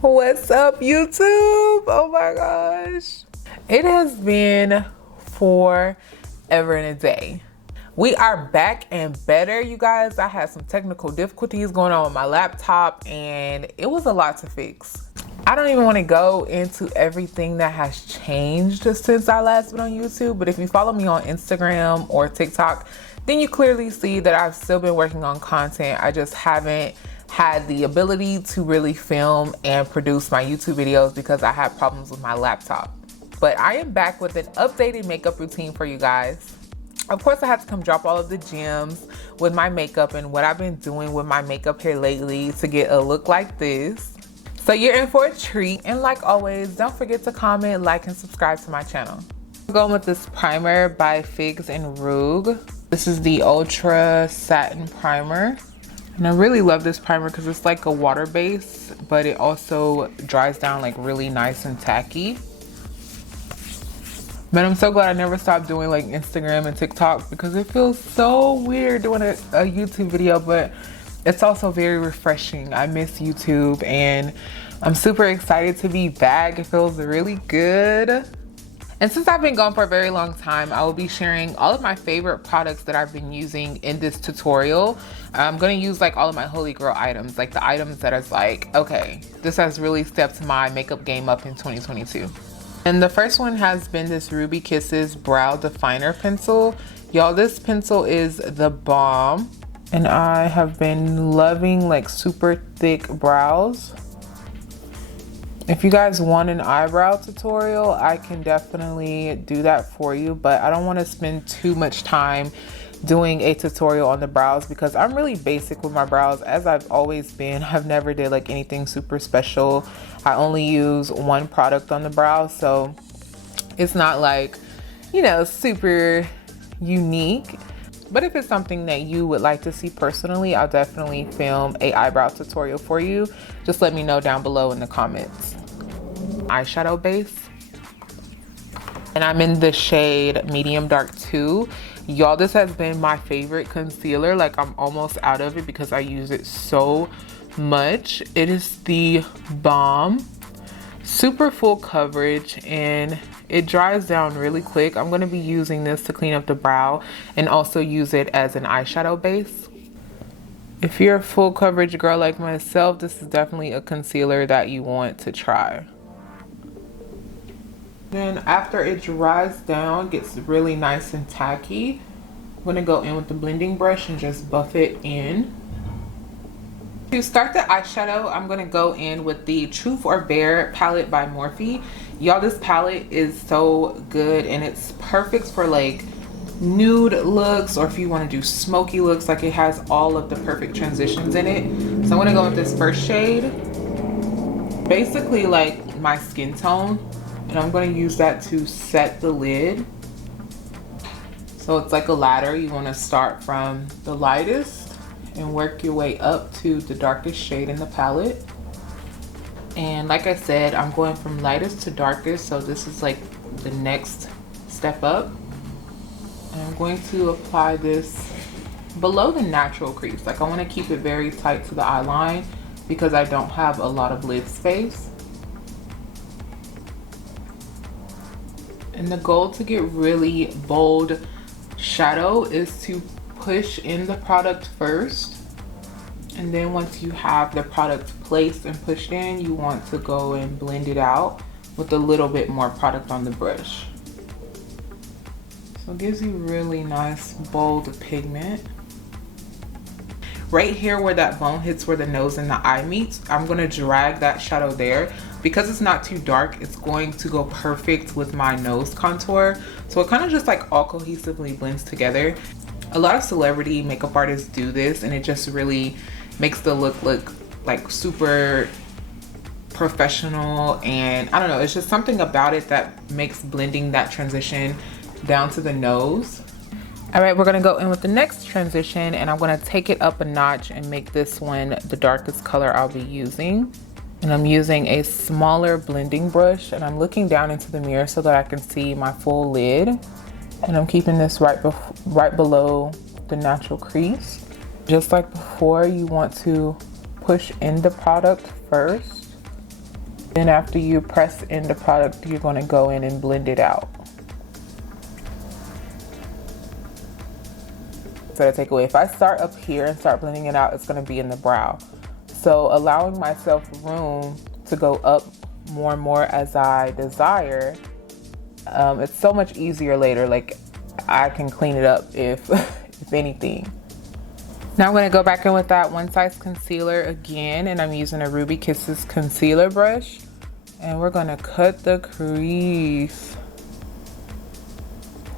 What's up, YouTube? Oh my gosh. It has been forever and a day. We are back and better, you guys. I had some technical difficulties going on with my laptop and it was a lot to fix. I don't even want to go into everything that has changed since I last been on YouTube, but if you follow me on Instagram or TikTok, then you clearly see that I've still been working on content. I just haven't had the ability to really film and produce my YouTube videos because I had problems with my laptop. But I am back with an updated makeup routine for you guys. Of course, I had to come drop all of the gems with my makeup and what I've been doing with my makeup here lately to get a look like this. So you're in for a treat. And like always, don't forget to comment, like, and subscribe to my channel. I'm going with this primer by Figs and Rouge. This is the Ultra Satin Primer. And I really love this primer because it's like a water base, but it also dries down like really nice and tacky. But I'm so glad I never stopped doing like Instagram and TikTok because it feels so weird doing a YouTube video, but it's also very refreshing. I miss YouTube and I'm super excited to be back. It feels really good. And since I've been gone for a very long time, I will be sharing all of my favorite products that I've been using in this tutorial. I'm gonna use like all of my holy grail items, like the items that is like, okay, this has really stepped my makeup game up in 2022. And the first one has been this Ruby Kisses Brow Definer Pencil. Y'all, this pencil is the bomb. And I have been loving like super thick brows. If you guys want an eyebrow tutorial, I can definitely do that for you, but I don't want to spend too much time doing a tutorial on the brows because I'm really basic with my brows, as I've always been. I've never did like anything super special. I only use one product on the brows, so it's not like, you know, super unique. But if it's something that you would like to see personally, I'll definitely film a eyebrow tutorial for you. Just let me know down below in the comments. Eyeshadow base. And I'm in the shade Medium Dark 2. Y'all, this has been my favorite concealer. Like, I'm almost out of it because I use it so much. It is the bomb. Super full coverage and it dries down really quick. I'm going to be using this to clean up the brow and also use it as an eyeshadow base. If you're a full coverage girl like myself, this is definitely a concealer that you want to try. Then after it dries down, gets really nice and tacky, I'm going to go in with the blending brush and just buff it in. To start the eyeshadow, I'm going to go in with the Truth or Bare palette by Morphe. Y'all, this palette is so good and it's perfect for like nude looks or if you want to do smoky looks. Like, it has all of the perfect transitions in it. So I'm going to go with this first shade, basically like my skin tone, and I'm going to use that to set the lid. So it's like a ladder. You want to start from the lightest and work your way up to the darkest shade in the palette. And like I said, I'm going from lightest to darkest, so this is like the next step up. And I'm going to apply this below the natural crease. Like, I want to keep it very tight to the eye line because I don't have a lot of lid space. And the goal to get really bold shadow is to push in the product first. And then once you have the product placed and pushed in, you want to go and blend it out with a little bit more product on the brush. So it gives you really nice bold pigment. Right here where that bone hits where the nose and the eye meets, I'm going to drag that shadow there. Because it's not too dark, it's going to go perfect with my nose contour. So it kind of just like all cohesively blends together. A lot of celebrity makeup artists do this and it just really makes the look like super professional, and I don't know, it's just something about it that makes blending that transition down to the nose. All right, we're gonna go in with the next transition and I'm gonna take it up a notch and make this one the darkest color I'll be using. And I'm using a smaller blending brush and I'm looking down into the mirror so that I can see my full lid. And I'm keeping this right below the natural crease. Just like before, you want to push in the product first. Then after you press in the product, you're going to go in and blend it out. So to take away, if I start up here and start blending it out, it's going to be in the brow. So allowing myself room to go up more and more as I desire, it's so much easier later. Like, I can clean it up if if anything. Now I'm going to go back in with that One Size concealer again, and I'm using a Ruby Kisses concealer brush, and we're going to cut the crease.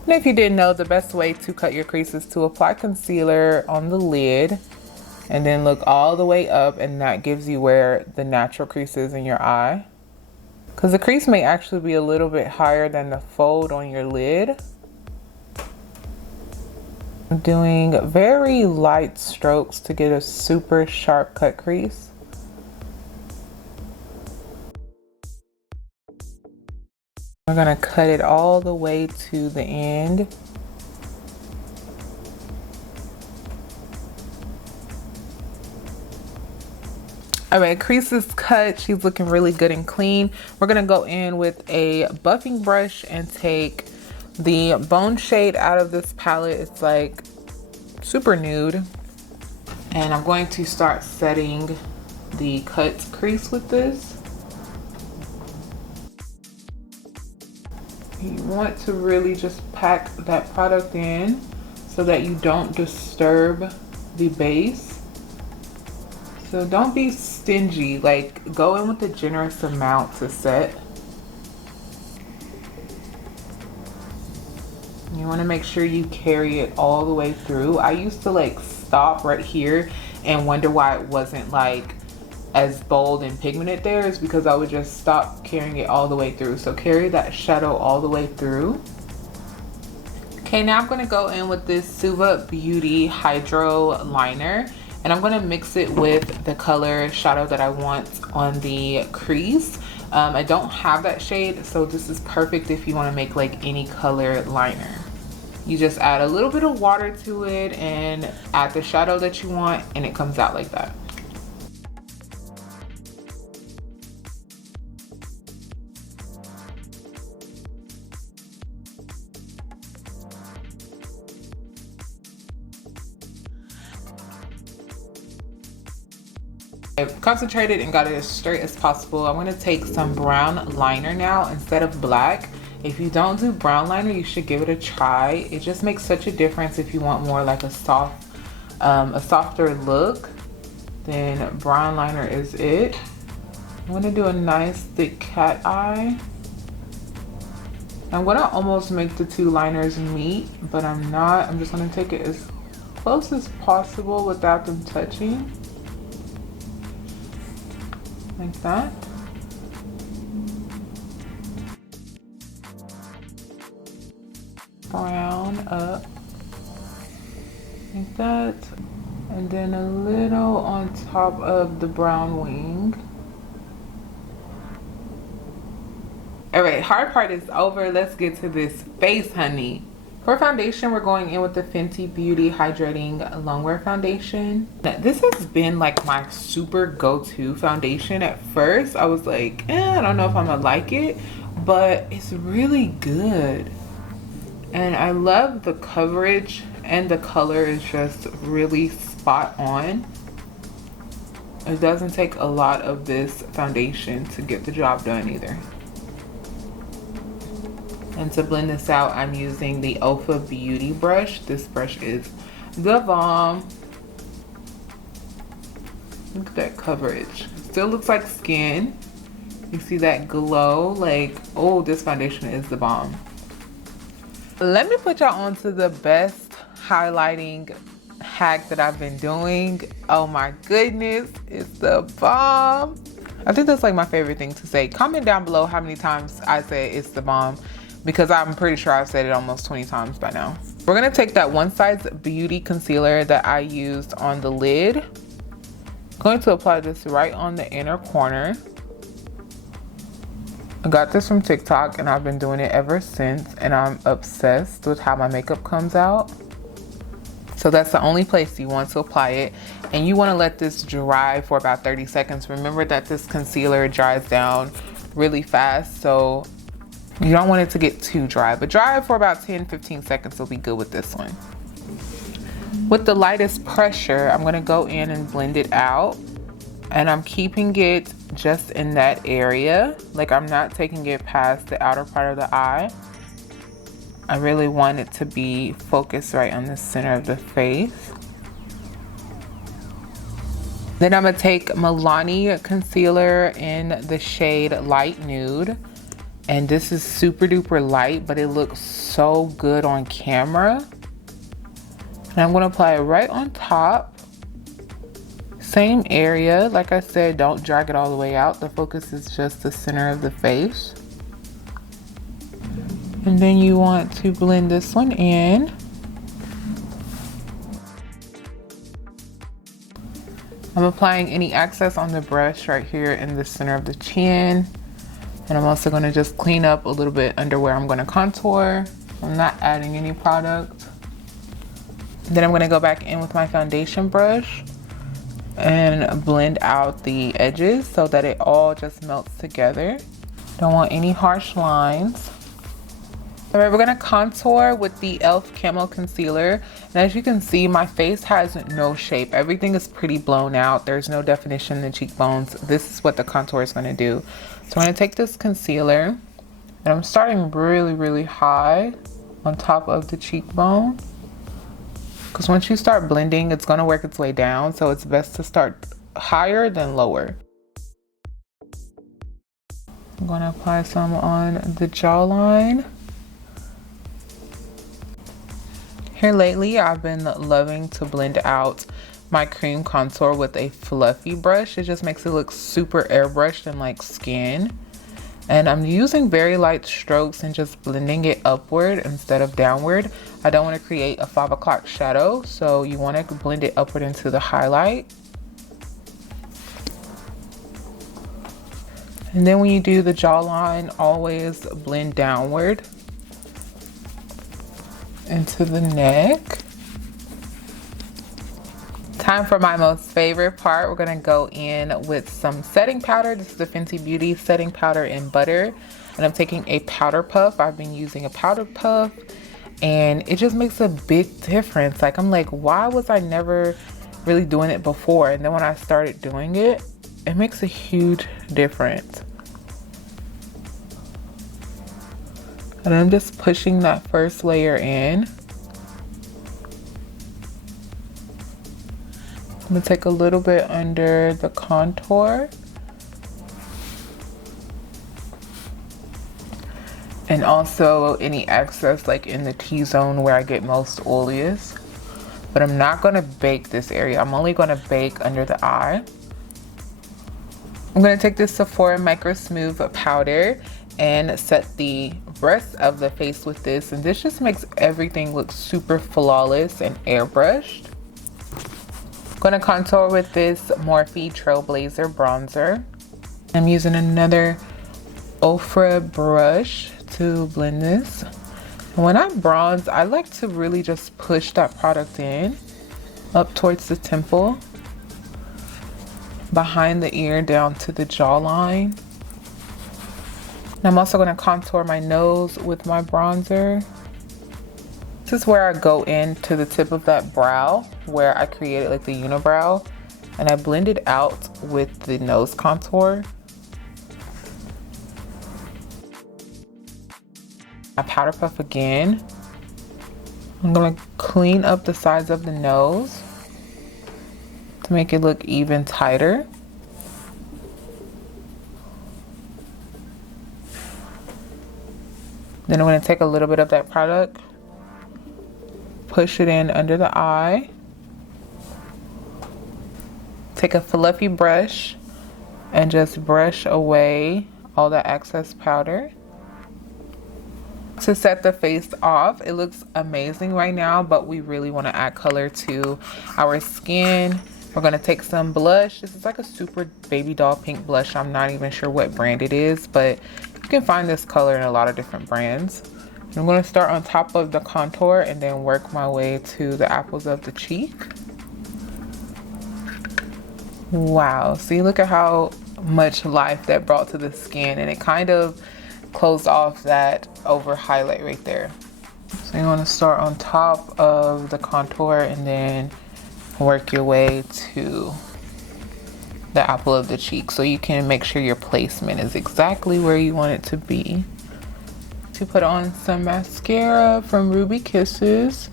And if you didn't know, the best way to cut your crease is to apply concealer on the lid and then look all the way up, and that gives you where the natural crease is in your eye. Because the crease may actually be a little bit higher than the fold on your lid. I'm doing very light strokes to get a super sharp cut crease. We're gonna cut it all the way to the end. All right, crease is cut. She's looking really good and clean. We're gonna go in with a buffing brush and take the bone shade out of this palette. It's like super nude. And I'm going to start setting the cut crease with this. You want to really just pack that product in so that you don't disturb the base. So don't be stingy, like go in with a generous amount to set. You want to make sure you carry it all the way through. I used to like stop right here and wonder why it wasn't like as bold and pigmented there, is because I would just stop carrying it all the way through. So carry that shadow all the way through. Okay, now I'm going to go in with this Suda Beauty Hydro Liner. And I'm gonna mix it with the color shadow that I want on the crease. I don't have that shade, so this is perfect if you wanna make like any color liner. You just add a little bit of water to it and add the shadow that you want, and it comes out like that. I've concentrated and got it as straight as possible. I'm going to take some brown liner now instead of black. If you don't do brown liner, you should give it a try. It just makes such a difference if you want more like a softer look. Then brown liner is it. I'm going to do a nice thick cat eye. I'm going to almost make the two liners meet, but I'm not. I'm just going to take it as close as possible without them touching. Like that. Brown up like that, and then a little on top of the brown wing. All right, hard part is over. Let's get to this face, honey. For foundation, we're going in with the Fenty Beauty Hydrating Longwear Foundation. Now, this has been like my super go-to foundation. At first, I was like, I don't know if I'm gonna like it, but it's really good. And I love the coverage, and the color is just really spot on. It doesn't take a lot of this foundation to get the job done either. And to blend this out, I'm using the Olfa Beauty brush. This brush is the bomb. Look at that coverage. Still looks like skin. You see that glow? Like, oh, this foundation is the bomb. Let me put y'all on to the best highlighting hack that I've been doing. Oh my goodness, it's the bomb. I think that's like my favorite thing to say. Comment down below how many times I say it's the bomb, because I'm pretty sure I've said it almost 20 times by now. We're gonna take that One Size Beauty concealer that I used on the lid. I'm going to apply this right on the inner corner. I got this from TikTok and I've been doing it ever since, and I'm obsessed with how my makeup comes out. So that's the only place you want to apply it, and you want to let this dry for about 30 seconds. Remember that this concealer dries down really fast, so you don't want it to get too dry, but dry it for about 10-15 seconds will be good with this one. With the lightest pressure, I'm going to go in and blend it out, and I'm keeping it just in that area. Like, I'm not taking it past the outer part of the eye. I really want it to be focused right on the center of the face. Then I'm gonna take Milani Concealer in the shade Light Nude. And this is super duper light, but it looks so good on camera. And I'm gonna apply it right on top. Same area. Like I said, don't drag it all the way out. The focus is just the center of the face. And then you want to blend this one in. I'm applying any excess on the brush right here in the center of the chin. And I'm also gonna just clean up a little bit under where I'm gonna contour. I'm not adding any product. Then I'm gonna go back in with my foundation brush and blend out the edges so that it all just melts together. Don't want any harsh lines. All right, we're gonna contour with the e.l.f. Camo Concealer. And as you can see, my face has no shape. Everything is pretty blown out. There's no definition in the cheekbones. This is what the contour is gonna do. So I'm gonna take this concealer, and I'm starting really, really high on top of the cheekbone. Because once you start blending, it's gonna work its way down. So it's best to start higher than lower. I'm gonna apply some on the jawline. Here lately, I've been loving to blend out my cream contour with a fluffy brush. It just makes it look super airbrushed and like skin. And I'm using very light strokes and just blending it upward instead of downward. I don't want to create a 5 o'clock shadow, so you want to blend it upward into the highlight. And then when you do the jawline, always blend downward into the neck. Time for my most favorite part. We're gonna go in with some setting powder. This is the Fenty Beauty setting powder in butter. And I'm taking a powder puff. I've been using a powder puff, and it just makes a big difference. Like, I'm like, why was I never really doing it before? And then when I started doing it, it makes a huge difference. And I'm just pushing that first layer in. I'm gonna take a little bit under the contour. And also any excess like in the T-zone where I get most oiliest. But I'm not gonna bake this area. I'm only gonna bake under the eye. I'm gonna take this Sephora Micro Smooth powder and set the rest of the face with this, and this just makes everything look super flawless and airbrushed. I'm gonna contour with this Morphe Trailblazer bronzer. I'm using another Ofra brush to blend this. And when I bronze, I like to really just push that product in up towards the temple, behind the ear down to the jawline. I'm also going to contour my nose with my bronzer. This is where I go into the tip of that brow where I created like the unibrow, and I blend it out with the nose contour. I powder puff again. I'm going to clean up the sides of the nose to make it look even tighter. Then I'm going to take a little bit of that product, push it in under the eye, take a fluffy brush and just brush away all the excess powder. To set the face off, it looks amazing right now, but we really want to add color to our skin. We're going to take some blush. This is like a super baby doll pink blush. I'm not even sure what brand it is, but You can find this color in a lot of different brands. I'm going to start on top of the contour and then work my way to the apples of the cheek. Wow, see, look at how much life that brought to the skin, and it kind of closed off that over highlight right there. So you want to start on top of the contour and then work your way to the apple of the cheek, so you can make sure your placement is exactly where you want it to be. To put on some mascara from Ruby Kisses.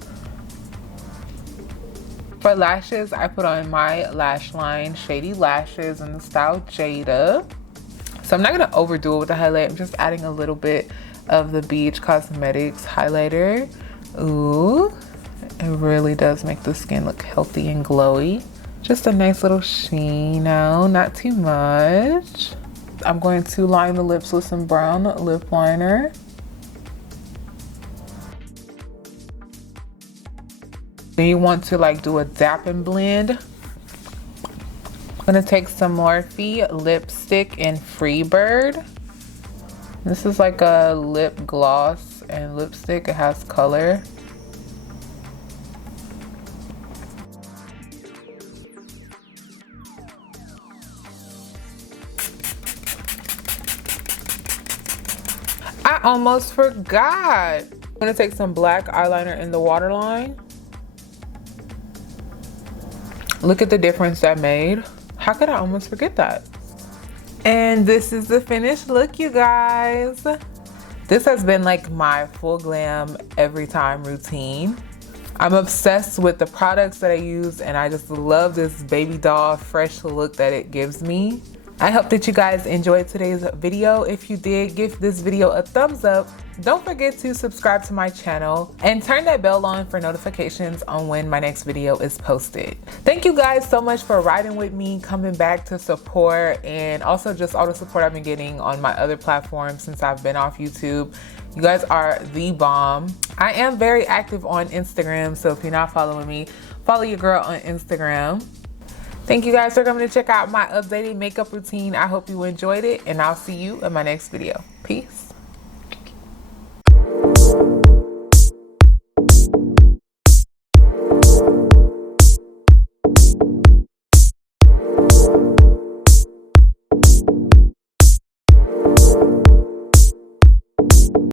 For lashes, I put on my lash line Shady lashes in the style Jadah. So I'm not gonna overdo it with the highlight. I'm just adding a little bit of the Beach Cosmetics highlighter. Ooh, it really does make the skin look healthy and glowy. Just a nice little sheen, no, not too much. I'm going to line the lips with some brown lip liner. Then you want to like do a dap and blend. I'm gonna take some Morphe lipstick in Freebird. This is like a lip gloss and lipstick. It has color. I almost forgot. I'm gonna take some black eyeliner in the waterline. Look at the difference that made. How could I almost forget that? And this is the finished look, you guys. This has been like my full glam every time routine. I'm obsessed with the products that I use, and I just love this baby doll fresh look that it gives me. I hope that you guys enjoyed today's video. If you did, give this video a thumbs up. Don't forget to subscribe to my channel and turn that bell on for notifications on when my next video is posted. Thank you guys so much for riding with me, coming back to support, and also just all the support I've been getting on my other platforms since I've been off YouTube. You guys are the bomb. I am very active on Instagram, so if you're not following me, follow your girl on Instagram. Thank you guys for coming to check out my updated makeup routine. I hope you enjoyed it, and I'll see you in my next video. Peace.